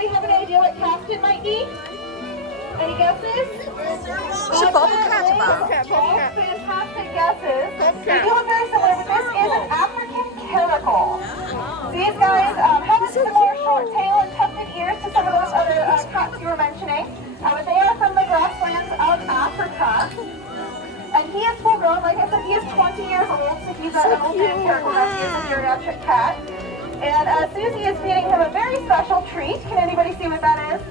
anybody have an idea what captain might be? Any guesses? 是 bobcat 吧？ Fantastic guesses. They do look very similar, but this is an African caracal. These guys have a similar short tail and tufted ears to some of those other cats you were mentioning, but they are from the grasslands of Africa. And he is full grown, like I said, he is 20 years old, so he's an old man caracal, he is a geriatric cat. And Susie is feeding him a very special treat. Can anybody see what that is?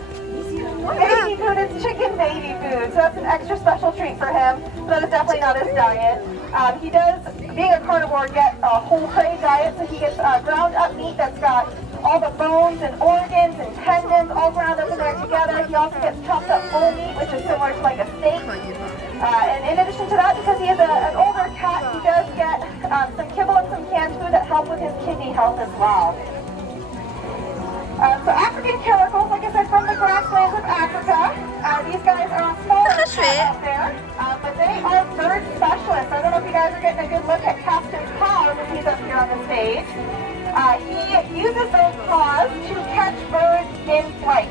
Baby food. It's chicken baby food, so that's an extra special treat for him. That is definitely not his diet. He does, being a carnivore, get a whole prey diet, so he gets ground up meat that's got all the bones and organs and tendons all ground up in there together. He also gets chopped up bull meat, which is similar to like a steak. And in addition to that, because he is an older cat, he does get some kibble and some canned food that help with his kidney health as well. So African caracals, like I said, from the grasslands of Africa. These guys are smaller out there, but they are bird specialists. I don't know if you guys are getting a good look at Captain Paws when he's up here on the stage. He uses those paws to catch birds in flight.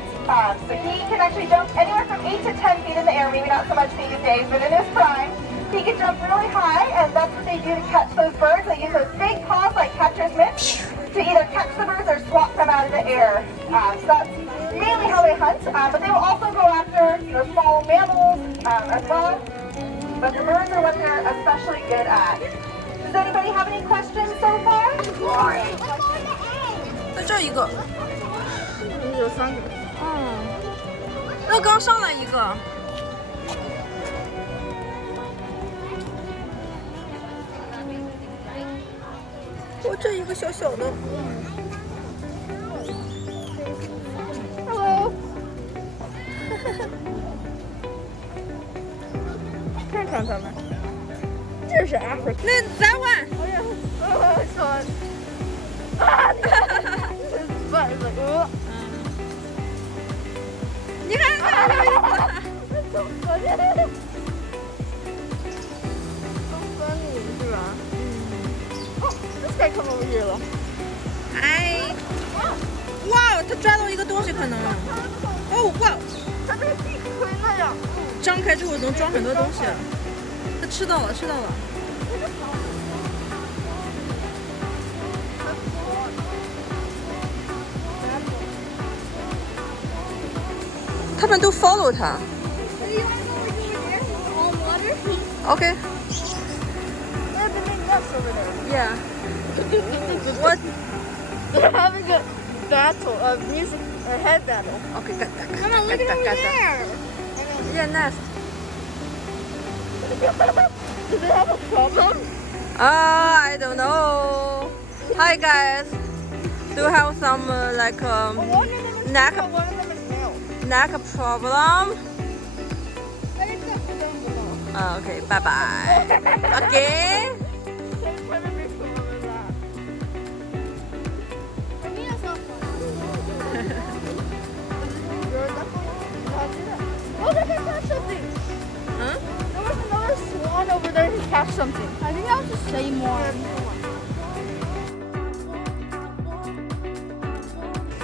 So he can actually jump anywhere from 8 to 10 feet in the air, maybe not so much these days, but in his prime, he can jump really high, and that's what they do to catch those birds. They use those big paws like catcher's mitts to either catch the birds or swat them out of the air. So that's mainly how they hunt, but they will also go after small mammals as well. But the birds are what they're especially good at. Does anybody have any questions so far? 在这一个，有3个。那刚上来一个。我这一个小小的。Hello。看看他们，这是 Africa。那咱玩。哎呀，说。啊！你看看这一个，怎么可怜？都分你是吧？哦，这才看到鱼了。哎，哇！他抓到一个东西可能。哦哇！他这个地可以那样。张开之后能装很多东西。他吃到了，吃到了。他们都 follow 他。Okay. Yeah. What? They're having a battle, a music, a head battle. Okay, got that. Come on, look at over there. Yeah, nice. Do they have a problem? I don't know. Hi guys. Do you have some neck problem? Okay, bye bye. Okay. Oh, they can catch something. Huh? There was another swan over there to catch something. I think that was the same one.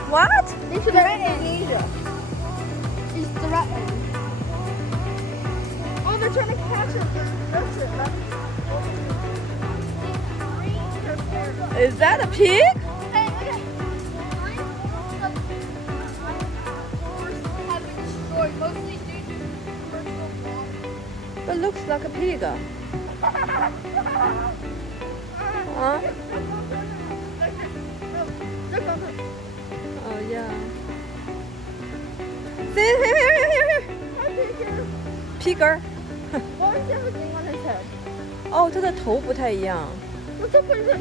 What? It's threatening. It's threatening. Oh, they're trying to catch it. That's it. Is that a pig? Hey, look at have been destroyed, mostly due to personal problems. It looks like a pig. Huh? Oh yeah. See, here. Pigger. Why does he have a thing on his head? 哦，它的头不太一样。 What's up with it?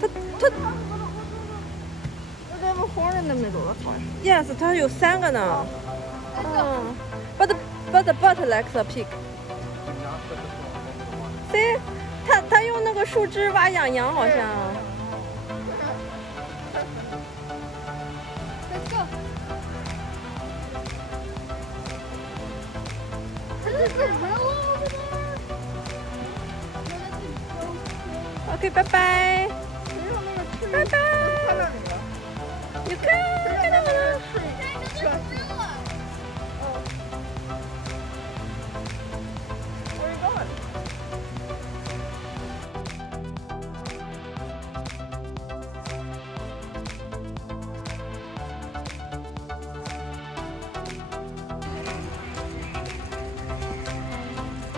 它 They have a horn in the middle, that's why. yes， 它有3个呢。嗯，but the butt like a pig. See， 它用那个树枝挖痒痒，好像。 Let's go. Is this the gorilla over there? OK， 拜拜。拜拜。你看，看到了。Where are you going?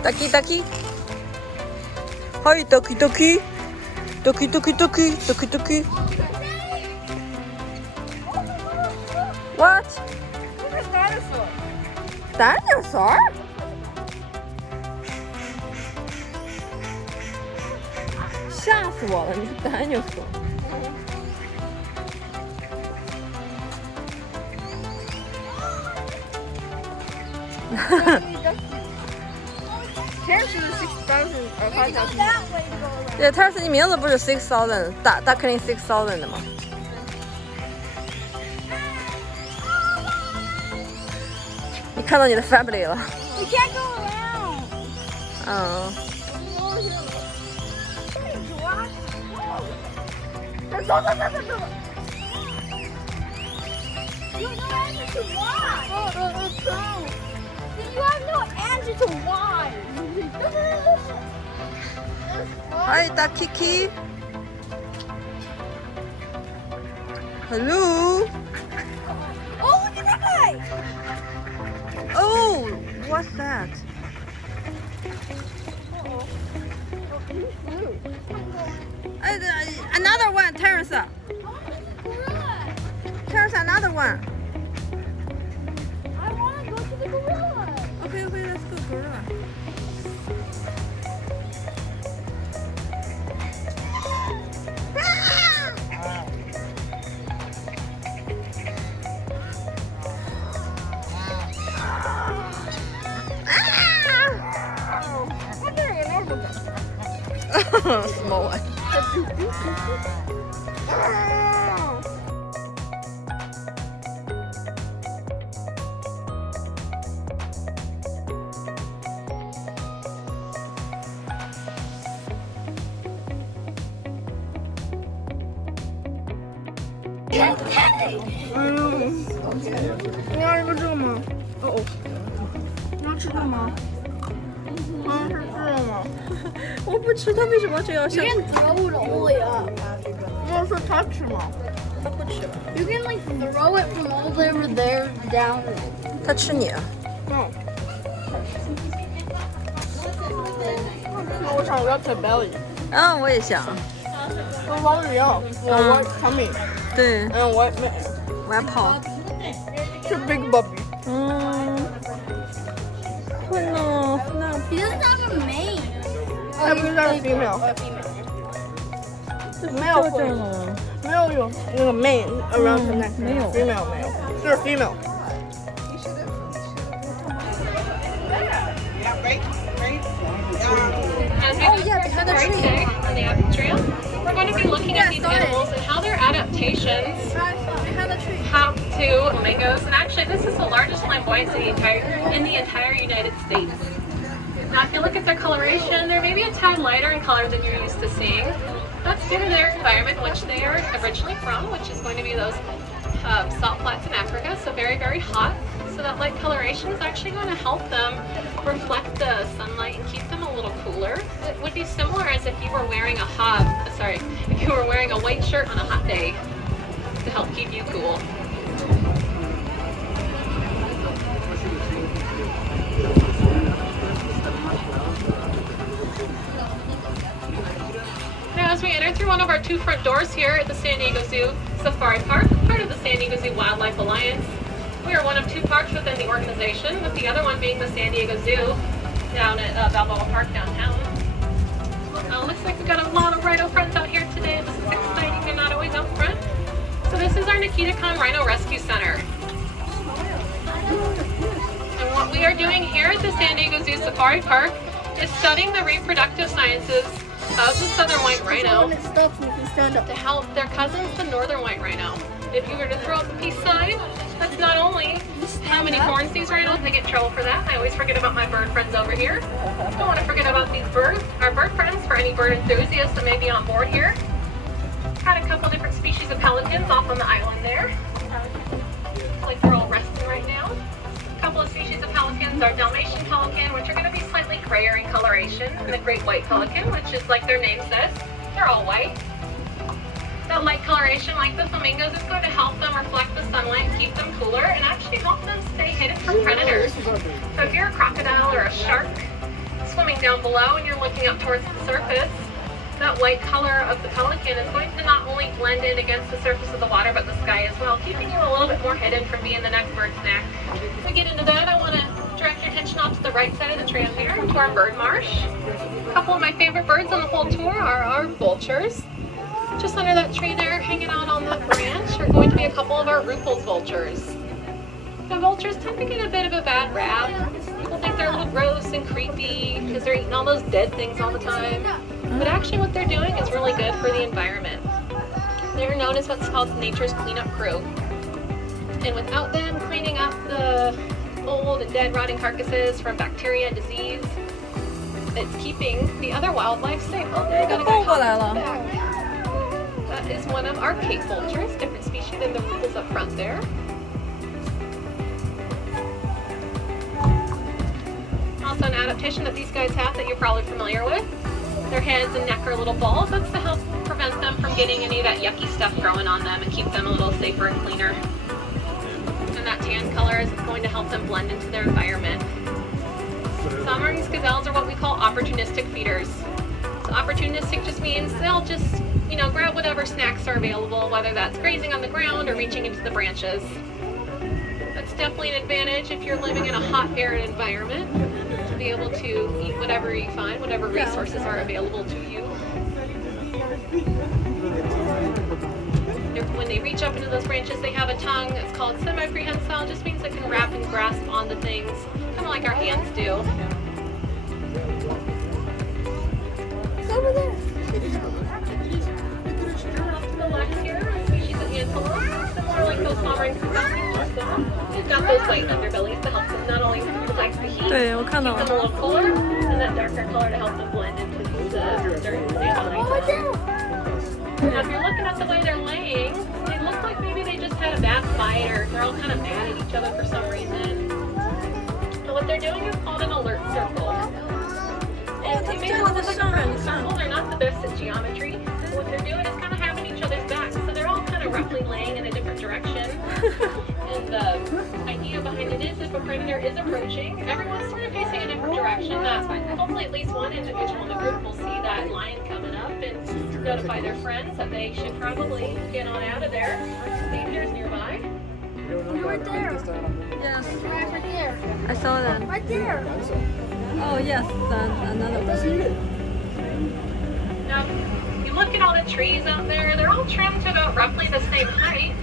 Ducky, ducky. Hi, ducky, ducky. Ducky, ducky, ducky, ducky, ducky. What? Look at dinosaur. Dinosaur?吓死我了！你是 dinosaur。Terrace is 6,000 or 5,000. 对，他是你名字不是 6,000 duckling 6,000的吗？你看到你的 family 了。 We can't go around. 嗯。走。You have no answer to why. You have no answer to why. Hi, ducky. Hello. Oh, look at that guy. Oh, what's that? Another one, Terrace. Gorilla. Terrace, another one. I want to go to the gorilla. Okay, let's go, gorilla. Small one. You can throw it all up. You can like throw it from all over there down. 它吃你啊？我想 rub the belly. 啊，我也想。我往里要，我 tummy. 对，我我要跑。是 big puppy. 会呢，那 He doesn't have a mane. 它不是叫 female，没有这了。没有那个 mane around the neck，没有 female 没有，就是 female。 Oh yeah, behind the tree. Today on the Apple Trail, we're going to be looking at these animals and how their adaptations have to flamingos. And actually, this is the largest flamboyance in the entire United States. Now, if you look at their coloration, they're maybe a tad lighter in color than you're used to seeing. That's due to their environment in which they are originally from, which is going to be those salt flats in Africa, so very, very hot. So that light coloration is actually going to help them reflect the sunlight and keep them a little cooler. It would be similar as if you were wearing if you were wearing a white shirt on a hot day to help keep you cool. Now, as we enter through one of our two front doors here at the San Diego Zoo Safari Park, part of the San Diego Zoo Wildlife Alliance, we are one of two parks within the organization, with the other one being the San Diego Zoo down at Balboa Park downtown. Looks like we've got a lot of rhino friends out here today. This is exciting. They're not always out front. So this is our Nikita Khan Rhino Rescue Center. And what we are doing here at the San Diego Zoo Safari Park is studying the reproductive sciences of the southern white rhino to help their cousins, the northern white rhino. If you were to throw up a peace sign, that's not only how many horns these rhinos, they get in trouble for that. I always forget about my bird friends over here. Don't want to forget about our bird friends for any bird enthusiasts that may be on board here. got a couple different species of pelicans off on the island there. Like they're all resting right now. A couple of species of pelicans are Dalmatian pelican, which are going to be slightly grayer in coloration, and the great white pelican, which is like their name says, they're all white. That light coloration, like the flamingos, is going to help them reflect the sunlight and keep them cooler, and actually help them stay hidden from predators. So if you're a crocodile or a shark swimming down below and you're looking up towards the surface, that white color of the pelican is going to not only blend in against the surface of the water, but the sky as well, keeping you a little bit more hidden from being the next bird's neck. As we get into that, I want to direct your attention off to the right side of the tram here, to our bird marsh. A couple of my favorite birds on the whole tour are our vultures. Just under that tree there, hanging out on that branch, are going to be a couple of our Ruppel's vultures. Now, vultures tend to get a bit of a bad rap. People think they're a little gross and creepy because they're eating all those dead things all the time. But actually what they're doing is really good for the environment. They're known as what's called nature's cleanup crew. And without them cleaning up the old and dead rotting carcasses from bacteria and disease, it's keeping the other wildlife safe. Oh, they got a guy hopping back. That is one of our Cape vultures, different species than the Ruppels up front there. Also an adaptation that these guys have that you're probably familiar with. Their heads and neck are little balls. That's to help prevent them from getting any of that yucky stuff growing on them and keep them a little safer and cleaner. And that tan color is going to help them blend into their environment. Somerang's gazelles are what we call opportunistic feeders. So opportunistic just means they'll just, grab whatever snacks are available, whether that's grazing on the ground or reaching into the branches. That's definitely an advantage if you're living in a hot, arid environment, to be able to eat whatever you find, whatever resources are available to you. When they reach up into those branches, they have a tongue. It's called semi-prehensile. It just means it can wrap and grasp onto things, kind of like our hands do. It's over there. To the left here, a species of antelope, similar like those somerang gazelles. They've got those white underbellies to help them not only protect the heat, keep them a little cooler, and that darker color to help them blend into the dirt and sand underneath. Now, if you're looking at the way they're laying, they look like maybe they just had a bad fight, or they're all kind of mad at each other for some reason. So what they're doing is called an alert circle. And they may look like a perfect circle. They're not the best at geometry. What they're doing is kind of having each other's backs, so they're all kind of roughly laying in a different direction. And the idea behind it is if a predator is approaching, everyone's sort of facing a different direction. Hopefully at least one individual in the group will see that lion coming up and notify their friends that they should probably get on out of there. Danger's nearby. You're right there. Yes, Right there. I saw that. Right there. Oh yes, another one. Now, you look at all the trees out there, they're all trimmed to about roughly the same height.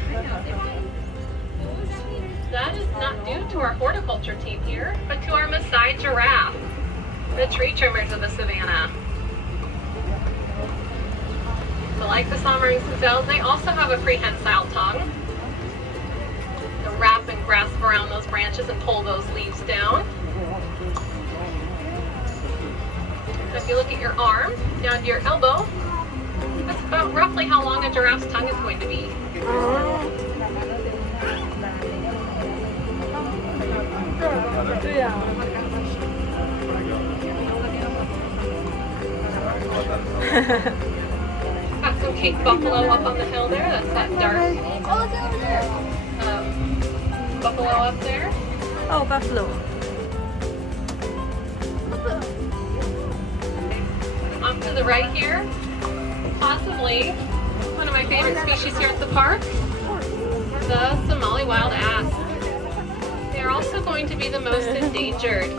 That is not due to our horticulture team here, but to our Maasai giraffe, the tree trimmers of the savannah. So like the somerang gazelles, they also have a prehensile tongue. They'll wrap and grasp around those branches and pull those leaves down. If you look at your arm, down to your elbow, that's about roughly how long a giraffe's tongue is going to be. Got some Cape buffalo up on the hill there. That's that dark Oh, it's over there. buffalo up there. Oh, buffalo. Off to the right here, possibly one of my favorite species here at the park, the Somali wild ass. They're also going to be the most endangered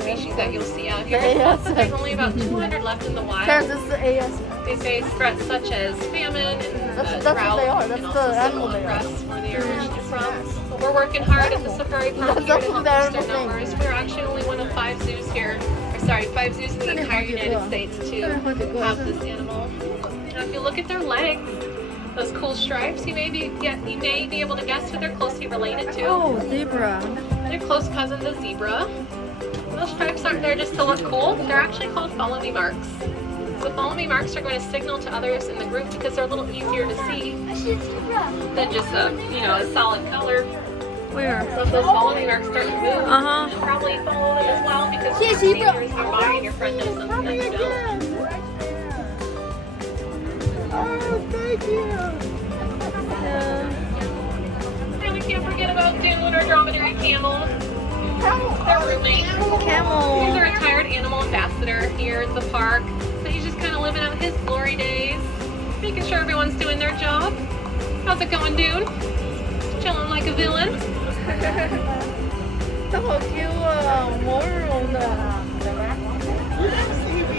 species that you'll see out here. There's only about 200 left in the wild. This is the AS. They face threats such as famine and That's drought, what they are. That's and the also animal civil they are. unrest where they originate from. But we're working hard at the safari park here to help boost their numbers. We're actually only one of 5 zoos here. 5 zoos in the entire United States to have this animal. Now, if you look at their legs, those cool stripes, you may be able to guess who they're closely related to. Oh, zebra. They're close cousins of zebra. Those stripes aren't there just to look cool. They're actually called follow me marks. So follow me marks are going to signal to others in the group because they're a little easier to see than just a, you know, a solid color. Where? So if those follow me marks start to move, Uh-huh. you'll probably follow them as well because your neighbors are by and your friend knows something that you don't. Oh, thank you. And we can't forget about Dune, our dromedary camel. They're roommates. Camel. He's a retired animal ambassador here at the park. So he's just kind of living out his glory days, making sure everyone's doing their job. How's it going, Dune? Chilling like a villain. 它好 Q 啊，毛茸茸的。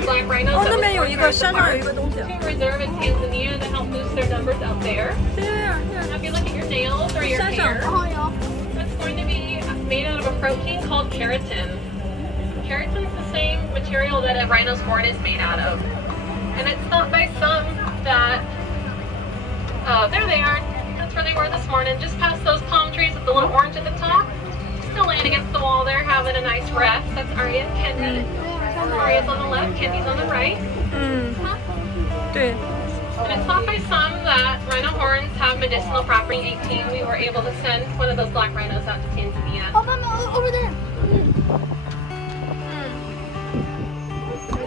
Black rhinos. 哦，那边有一个山上有一个东西。 To reserve in Tanzania to help boost their numbers out there. There. Now, if you look at your nails or your hair, that's going to be made out of a protein called keratin. Keratin is the same material that a rhino's horn is made out of. And it's thought by some that, there they are. That's where they were this morning, just past those palm trees with the little orange at the top. Still laying against the wall there, having a nice rest. That's Arya and Kendi. Arya's on the left, Kendi's on the right. 对。 And it's thought by some that rhino horns have medicinal property. 18, we were able to send one of those black rhinos out to Tanzania. Oh, Mama, over there.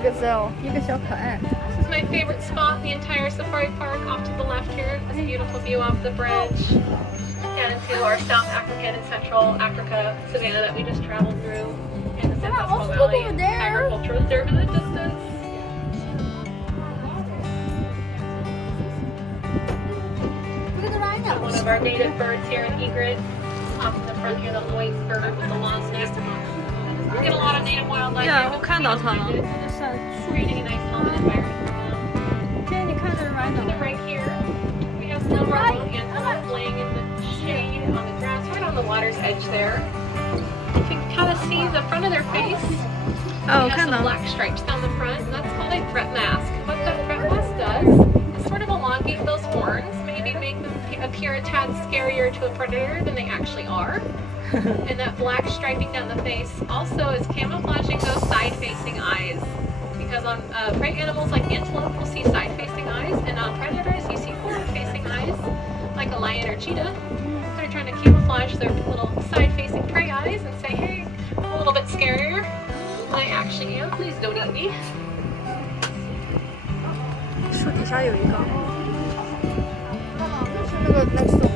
Gazelle. 一个小可爱。 This is my favorite spot in the entire safari park. Off to the left here, this beautiful view off the bridge. Down into our South African and Central Africa savanna that we just traveled through. And the San Francisco Valley over there. Agricultural Reserve in the distance. Look at the rhino. One of our native birds here, an egret. Off in the front here, the white bird with the long neck. We get a lot of native wildlife. Yeah, here, 我看到它了。 creating a nice helmet environment for them. 这你看这是 And rhino。 then right here, we have some of our own antelopes laying in the shade on the grass, right on the water's edge there. You can kind of see the front of their face. 哦，我 It has 看 some 到了。 black stripes down the front, and that's called a threat mask. What the threat mask does is sort of elongate those horns, maybe make them appear a tad scarier to a predator than they actually are. And that black striping down the face also is camouflaging those side-facing eyes. Because on prey animals like antelope, we'll see side-facing eyes, and on predators, you see forward-facing eyes, like a lion or cheetah. They're trying to camouflage their little side-facing prey eyes and say, hey, I'm a little bit scarier than I actually am. Please don't eat me. 树底下有一个。那个 next one.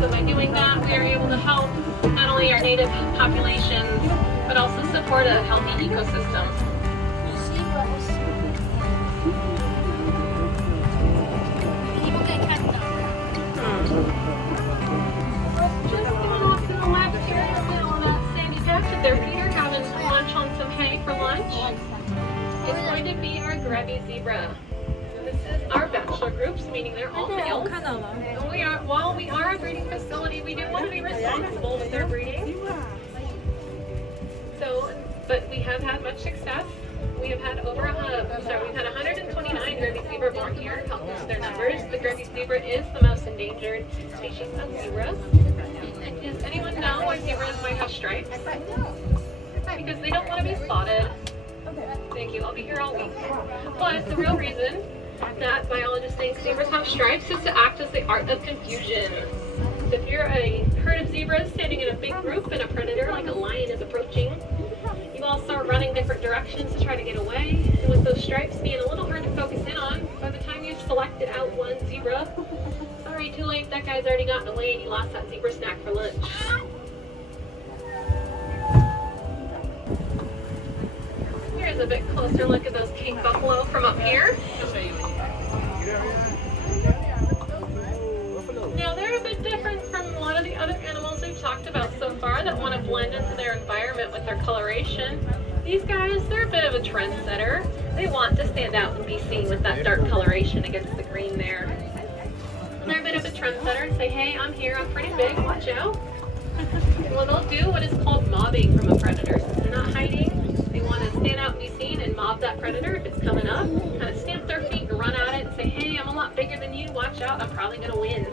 So by doing that, we are able to help not only our native populations, but also support a healthy ecosystem. People get kept up. Just going off to the left here, now that sandy patch with their feet are having lunch on some hay for lunch. It's going to be our grubby zebra. This is our bachelor groups, meaning they're all 我 males. 看到了。 And we are, while we are a breeding facility, we do want to be responsible with our breeding. So, but we have had much success. We have had we've had 129 Grubby zebra born here, help boost their numbers. The Grubby zebra is the most endangered species of zebras. Does anyone know why zebras might have stripes? Because they don't want to be spotted. Thank you, I'll be here all week. But the real reason that biologists think zebras have stripes is to act as the art of confusion. So if you're a herd of zebras standing in a big group and a predator like a lion is approaching, you all start running different directions to try to get away. And with those stripes being a little hard to focus in on, by the time you've selected out one zebra, sorry, too late, that guy's already gotten away and you lost that zebra snack for lunch. Here's a bit closer look at those king buffalo from up here. Now they're a bit different from a lot of the other animals we've talked about so far that want to blend into their environment with their coloration. These guys, they're a bit of a trendsetter. They want to stand out and be seen with that dark coloration against the green there. They're a bit of a trendsetter and say, hey, I'm here, I'm pretty big, watch out. Well, they'll do what is called mobbing from a predator. Since they're not hiding, they want to stand out and be seen and mob that predator if it's coming up. Kind of stamp their feet and run at it and say, hey, I'm a lot bigger than you, watch out, I'm probably going to win.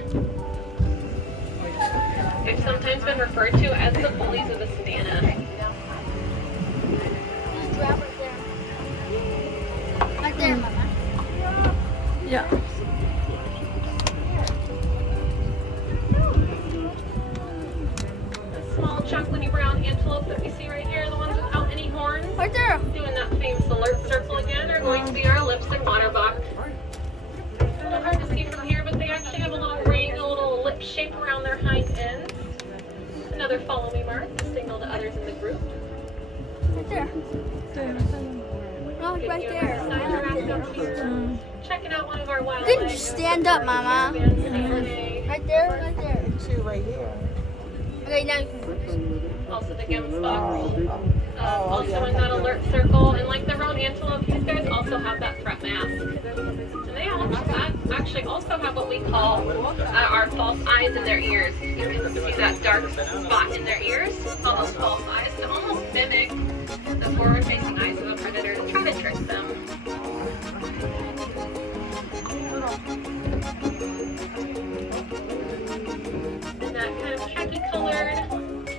They've sometimes been referred to as the bullies of the savannah. Right there, Mama. Yeah. The small chocolatey brown antelope that we see right here, the ones without any horns, Right there. doing that famous alert circle again, are going to be our lipstick waterbuck. A little hard to see from here, but they actually have a little ring, a little lip shape around their hind ends. Another follow me mark to signal to others in the group. Right there. No, it's right there. Side giraffe up here. Checking out one of our wildlife. Didn't you stand up, Mama? Right there, right there. Two right here. Okay, now you can. Also the gemsbok. Also in that alert circle. And like the roan antelope, these guys also have that threat mask. And they actually also have what we call our false eyes in their ears. You can see that dark spot in their ears, called those false eyes, to almost mimic the forward-facing eyes of a predator to try to trick them. And that kind of khaki-colored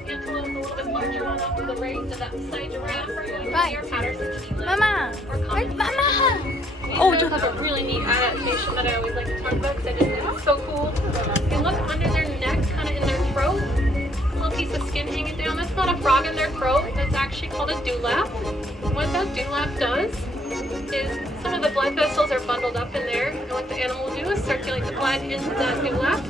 antelope, a little bit larger one off to the right of that side giraffe, are going to be our Patterson teal. Mama. Or common. Mama. Oh, just have a really neat adaptation that I always like to talk about because I just think it's so cool. You look under their neck, kind of in their throat, a little piece of skin hanging down. That's not a frog in their throat. That's actually called a dewlap. What that dewlap does is some of the blood vessels are bundled up in there, and what the animal will do is circulate the blood into that dewlap,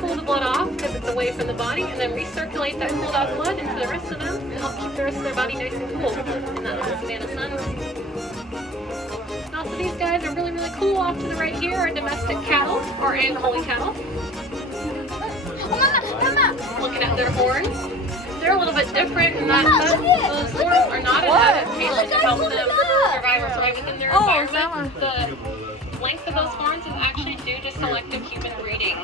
cool the blood off because it's away from the body, and then recirculate that cooled off blood into the rest of them to help keep the rest of their body nice and cool. And that's the Savannah sun. Also, these guys are really, really cool. Off to the right here are domestic cattle, or Angoli cattle. Oh, Mama. Looking at their horns, they're a little bit different in that those horns are not an adaptation to help them survive or thrive within their environment. The length of those horns is actually due to selective human breeding.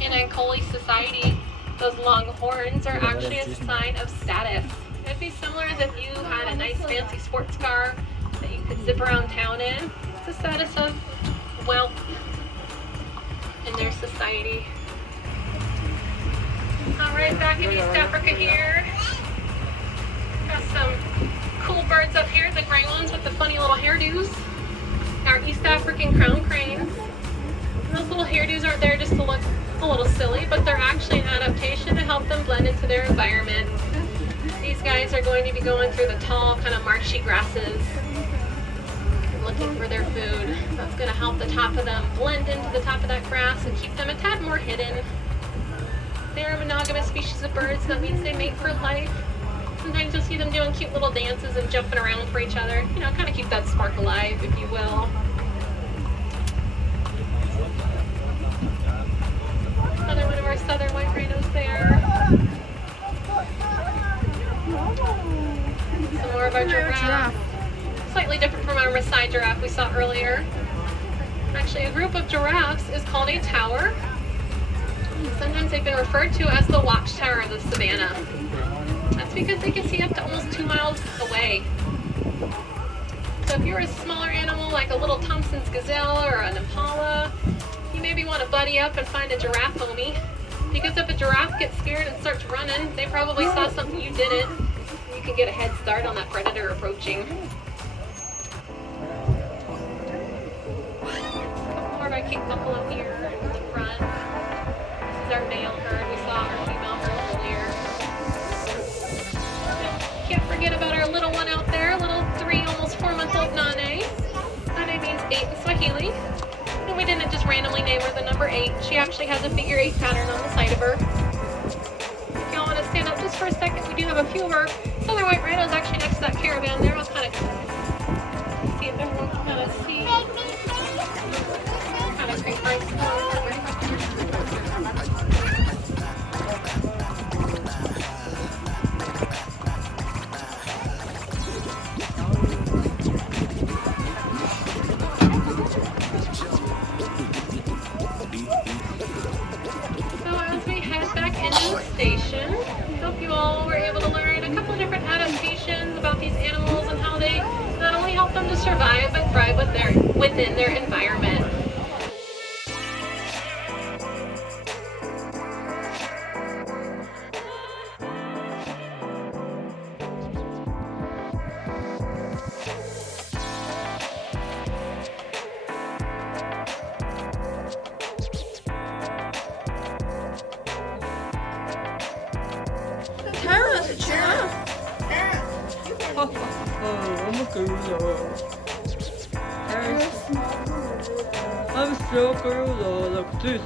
In Angoli society, those long horns are actually a sign of status. It'd be similar as if you had a nice fancy sports car that you could zip around town in. It's a status of wealth in their society. Alright, back in East Africa here. Got some cool birds up here, the gray ones with the funny little hairdos. Our East African crown cranes. And those little hairdos aren't there just to look a little silly, but they're actually an adaptation to help them blend into their environment. These guys are going to be going through the tall, kind of marshy grasses, looking for their food. That's going to help the top of them blend into the top of that grass and keep them a tad more hidden. They're a monogamous species of birds, so that means they mate for life. Sometimes you'll see them doing cute little dances and jumping around for each other. You know, kind of keep that spark alive, if you will. Another one of our southern white rhinos there. Some more of our giraffe. Slightly different from our Maasai giraffe we saw earlier. Actually, a group of giraffes is called a tower. Sometimes they've been referred to as the watchtower of the savannah. That's because they can see up to almost 2 miles away. So if you're a smaller animal like a little Thompson's gazelle or an impala, you maybe want to buddy up and find a giraffe homie. Because if a giraffe gets scared and starts running, they probably saw something you didn't. You can get a head start on that predator approaching. More of our cute buffalo here in the front. This is our male herd. We saw our female herd earlier. Can't forget about our little one out there, little 3, almost 4-month-old Nane. Nane means 8 in Swahili. And we didn't just randomly name her the number 8. She actually has a figure 8 pattern on the side of her. If y'all want to stand up just for a second, we do have a few of our southern white rhinos actually next to that caravan there. I'll kind of see if everyone can kind of see. Kind of creep right forward. Station. Hope you all were able to learn a couple of different adaptations about these animals and how they not only help them to survive but thrive within their environment. I'm a gorilla. I'm still gorilla like this.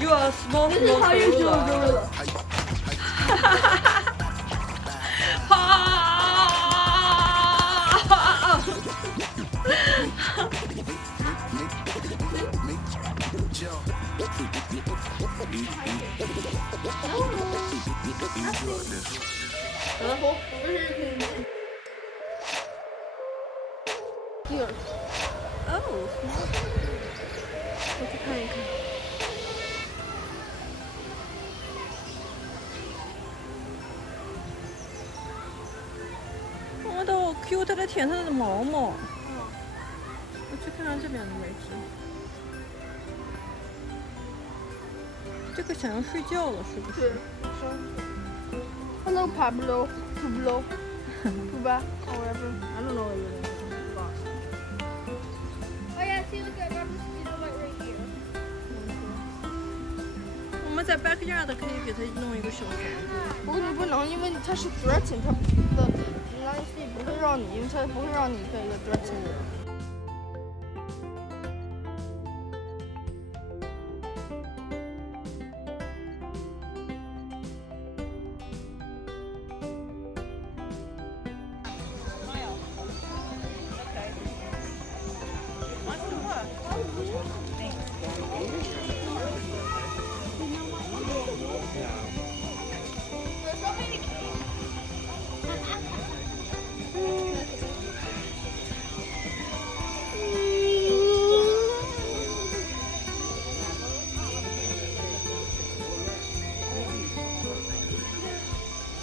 You are a small gorilla. Oh, 我去看一看。我的好 cute 的舔它的毛毛。我去看看这边的位置。这个想要睡觉了，是不是？ Hello, Pablo. Pablo. Puba. Or whatever. I don't know what it is. Oh yeah, see, look at that mosquito right here. 我们在 backyard 可以给它弄一个小房子。不过你不能，因为它是 threaten， 它的 United States 不会让你，因为它不会让你给一个 threaten 的。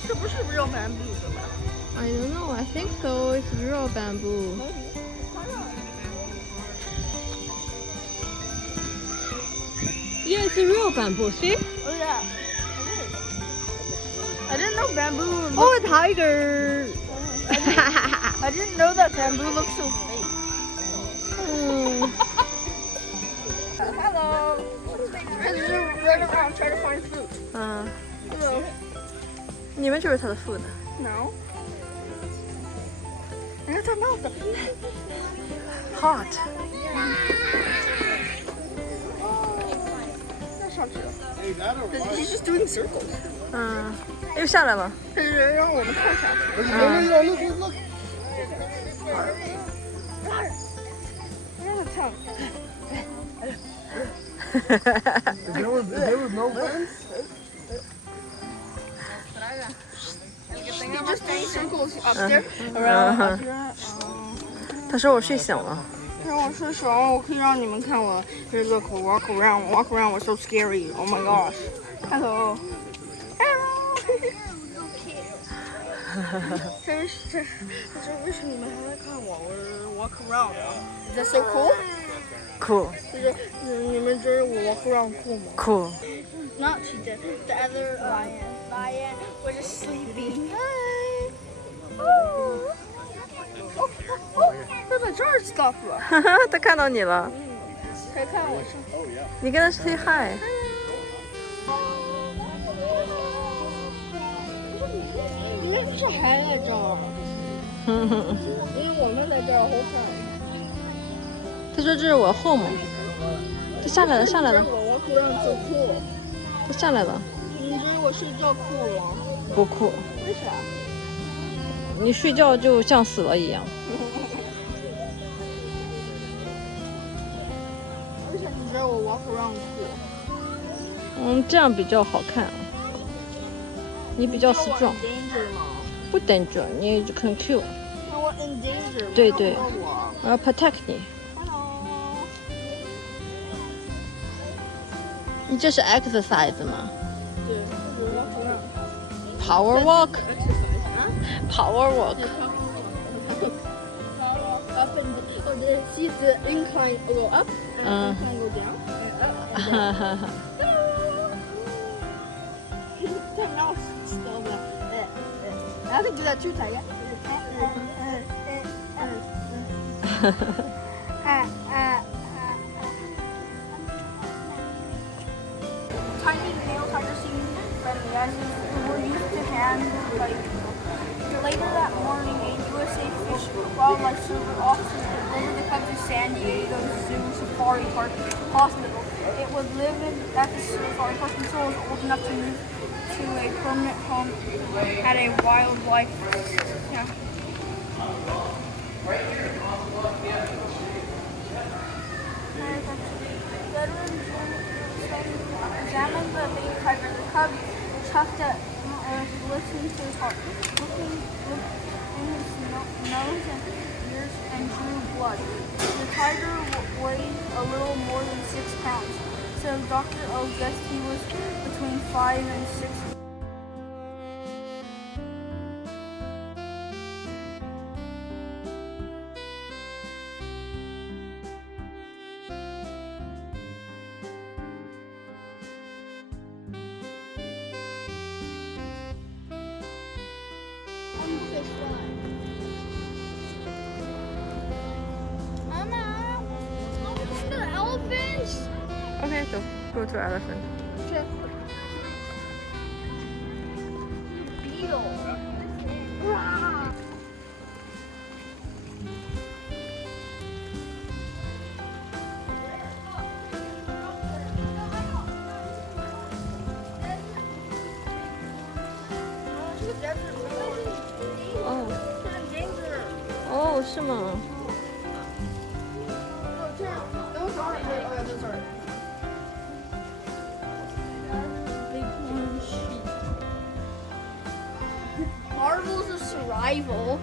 这不是 real bamboo 的吧 I don't know. I think so. It's real bamboo. Yeah, it's a real bamboo. See? Oh yeah. I didn't know bamboo. Oh, a tiger. I didn't know that bamboo looks so fake. Hello. And you run around trying to find food. 嗯， Hello. 你们就是它的 food. No. And it's a mouth. Hot. 那上去了。He's just doing circles. 嗯，又下来了。他是让我们看下去。Look. Where's the tongue? If there was no fence, He just doing circles up there, around up here. 他说我睡醒了。让我睡爽，我可以让你们看我这个 walk around was so scary. Oh my gosh. Hello. Hello. 这是为什么你们还在看我？我 walk around. Is that so cool? Cool. 就是你们觉得我 walk around cool 吗 Cool. Not she did. The other lion was just sleeping. Hi. Oh. Oh, 他在这儿 stop 了。他看到你了。他看我上。你跟他 say hi。因为这还在这儿。因为我们在这儿会看。他说这是我 home。他下来了，下来了。我 walk around so cool。他下来了。你觉得我睡觉酷吗？不酷。为啥？你睡觉就像死了一样。为啥你觉得我 walk around 酷？嗯，这样比较好看。你比较 strong。不 danger， 你很 cute。那我 in danger。对对。我要 protect 你。你这是 exercise 吗？对，我 walk around。Power walk. Power walk. Up and see the incline go up and incline go down. Up. 太闹死了！然后就在去踩呀。Tiny nails are just friendly. We're used to hand like Later that morning, a USA Fish Wildlife Service officer delivered the cubs to San Diego Zoo Safari Park Hospital. It was living at the safari park until it was old enough to move to a permanent home at a wildlife. Yeah. Veterans examined the baby tiger. The cub chuffed at listened to his heart, looked in his nose and ears, and drew blood. The tiger weighed a little more than 6 pounds, so Dr. O guessed he was between 5 and 6. Mama, look at the elephants. Okay, so go to elephant. Beetle. Oh, 是吗？ Marvels of survival.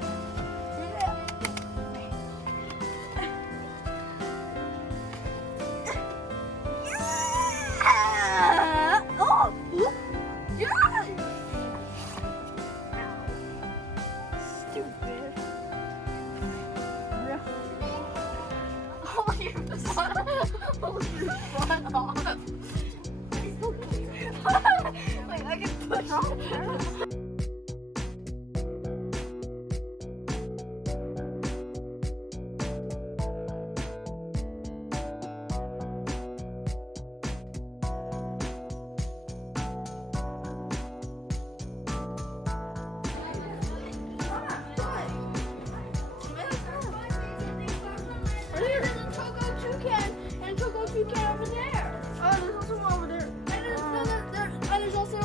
Oh! Stupid. Hold your butt off. Wait, I can push off. Over there. Oh, there's also one over there. And there's also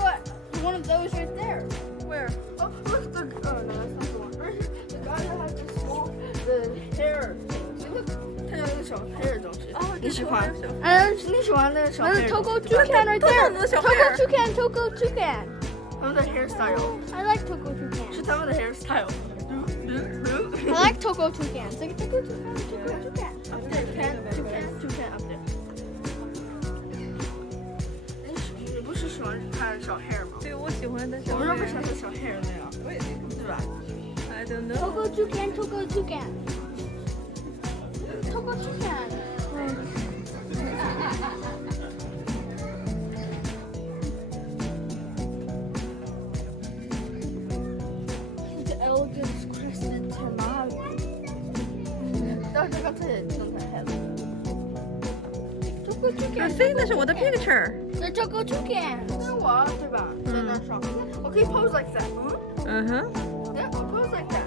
one of those right there. Where? Oh, look, oh no, that's not the one. The guy that has the hair thing. See, look, 他有那个小 hair 的东西。哦，你喜欢？小你喜欢那个小 hair？ Togo toucan right there. 小 Togo toucan, Togo toucan. 他们的 hairstyle. I like Togo toucan. 是他们的 hairstyle. I like Togo toucan. It's like Togo toucan, Togo toucan. Up there, toucan up there. 你不是喜欢看小 hair 吗？对，我喜欢的小我们要不想做小 hair 那样，对吧 I don't know. Togo toucan, Togo toucan. Togo toucan. The elegance crested tamale. 到这个最正太黑了。Togo toucan. 对，那是我的 picture。 The Togo toucan. 这是我，对吧？在那上。我可以 pose like that. 嗯哼， Yeah, I'll pose like that.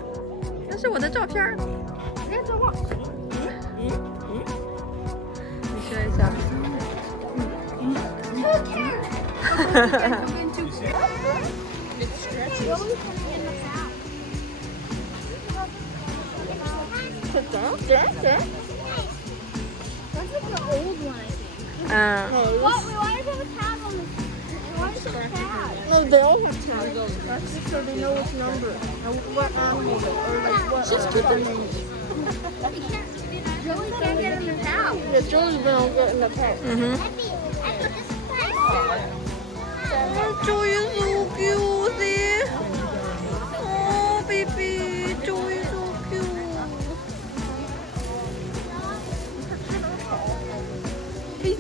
那是我的照片。你看这我。你说一下。It's stretchy. That's like the old one, I think. 嗯。 What? We wanted to have a tag on this. We wanted to have a tag. No, they all have tags on them. That's just so they know which number and what animal or like what. Just keep them in. Joey can't get in the tag. Yeah, Joey's gonna get in the tag. Joey is so cute. See? Oh, baby, Joey is so cute.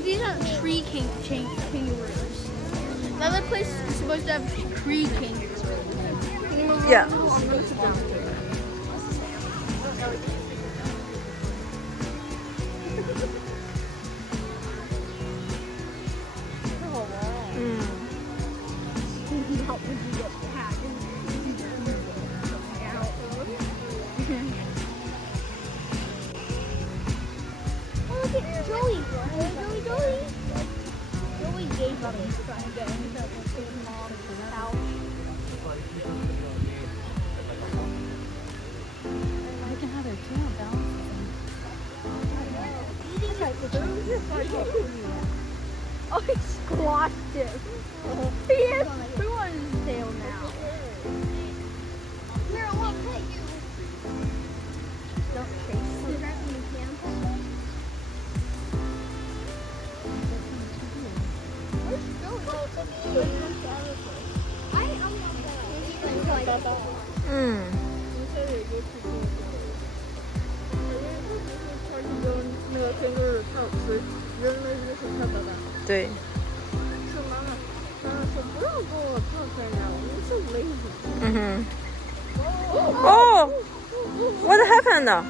These aren't tree kangaroos. The other place is supposed to have tree kangaroos. Yeah. Joey gave up trying to get into his mom's house. You can have it too, balance. Oh, he squashed it. He has poo on his tail now. Here, I want to pet you. Don't chase him. Mm. 对。嗯哼。Oh, what happened? Oh,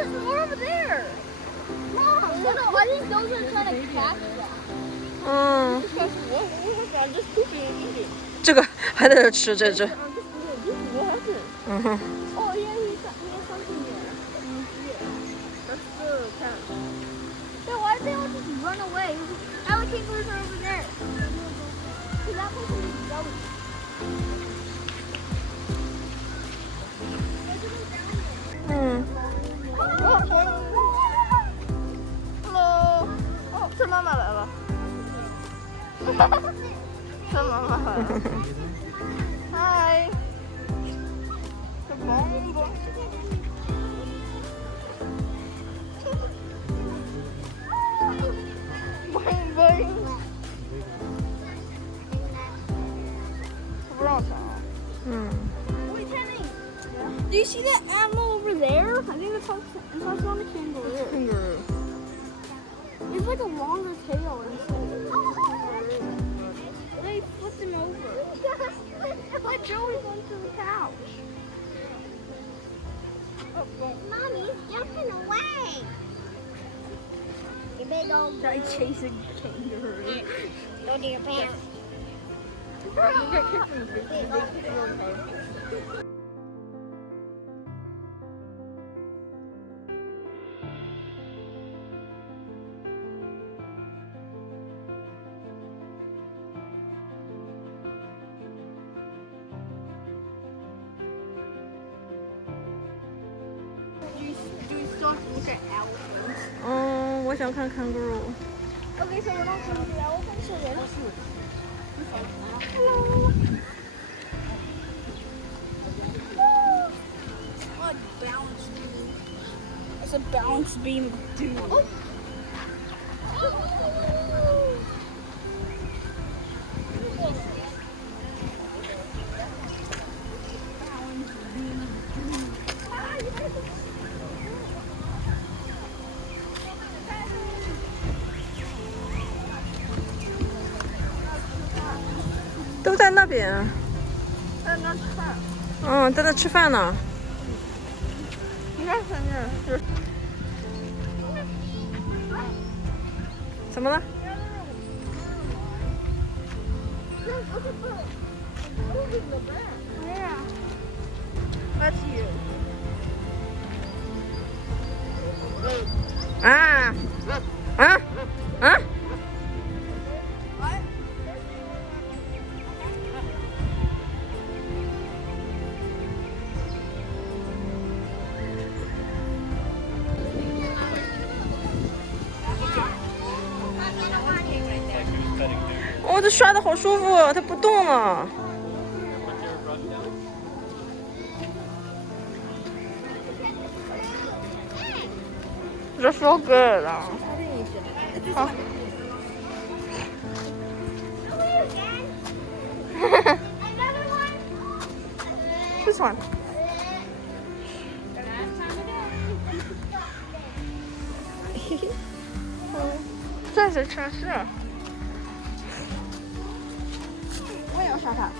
there's more over there. Mom, why didn't those are trying to catch that? 嗯。这个还在这吃，这。嗯哼。 Oh, yeah, he has something there. That's the cat. So why did they all just run away? Alligators are over there. Because that person is jelly. Hello. 哦，这妈妈来了。这妈妈来了。Hi. 这蹦蹦。蹦蹦。不让抢。Wait, Kenny. Do you see that animal over there? I think it's on a kangaroo. Kangaroo. It's like a longer tail and stuff. They flipped him over. Let Joey go into the couch. Mommy's jumping away. You big old guy chasing kangaroo. Go to your pants. You get kicked in the face. Do you still have to look at elephants? 嗯，我想看 kangaroo。 Okay, so we're not going to the elephants again. Hello. What balance beam? It's a balance beam, dude. Oh. Balance 都在那边。在那吃饭。嗯，在那吃饭呢。你看前面是。怎么了？ Yeah. That's you. 啊啊啊！哦，这刷的好舒服，它不动了。That's so good. 好。This one. 这是城市。我也要刷它。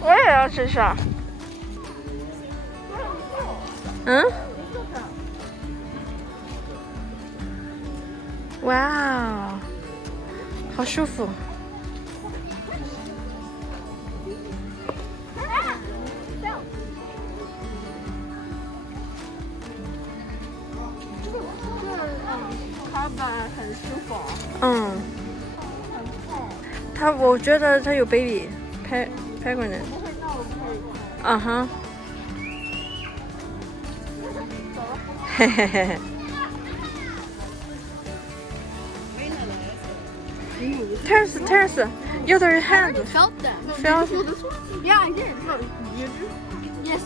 我也要吃刷。嗯？哇哦，好舒服。感很舒服。嗯，很痛。我觉得它有 baby pregnant。不会，那我不会。嗯哼。走了。嘿嘿嘿嘿。Terrace, the other hand. Felt them. Felt. Yeah, I did. Yes.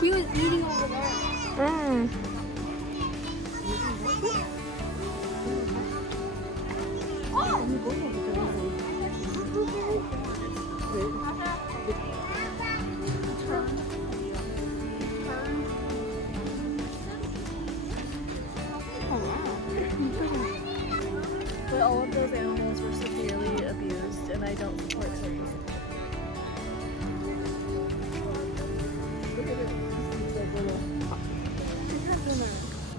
He was eating over there. 嗯。But all of those animals were severely abused, and I don't support circus.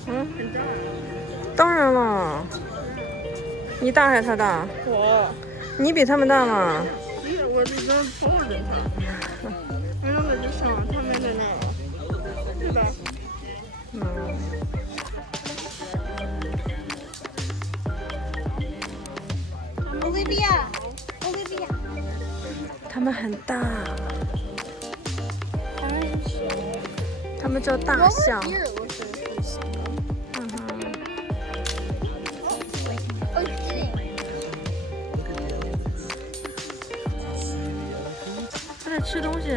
嗯，当然了。你大还是他大？我，你比他们大吗？我比较抱着它。没有在这上，它没在那儿，对吧？嗯。Olivia. 他们很大。他们叫大象。嗯哼。他在吃东西。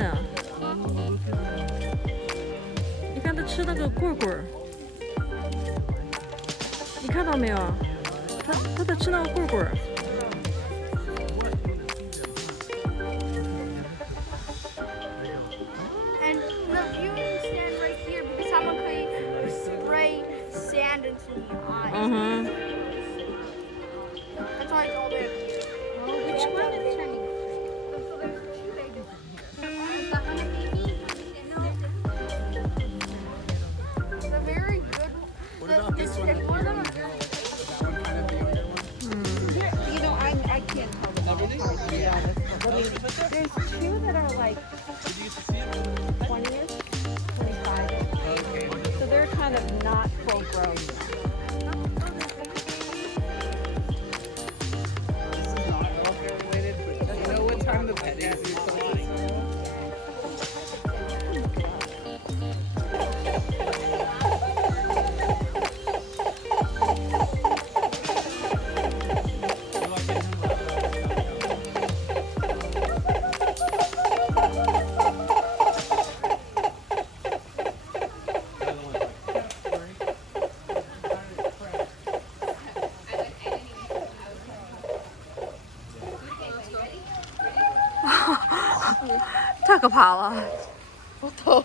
你看他吃那个棍棍儿，你看到没有？他在吃那个棍棍儿。And no, you can stand right here because someone could spray sand into your eyes. 嗯哼。That's why it's all there. Which one is turning? The very good What about this one? one of them are That one kind of the older one? You know, I can't tell them all apart, to be honest. But I mean, there's two that are like Did you used to see it? 20ish, 25. Okay. So they're kind of not full grown yet. This is not welfare related, but do you know what time the pet is?太可怕了。我头。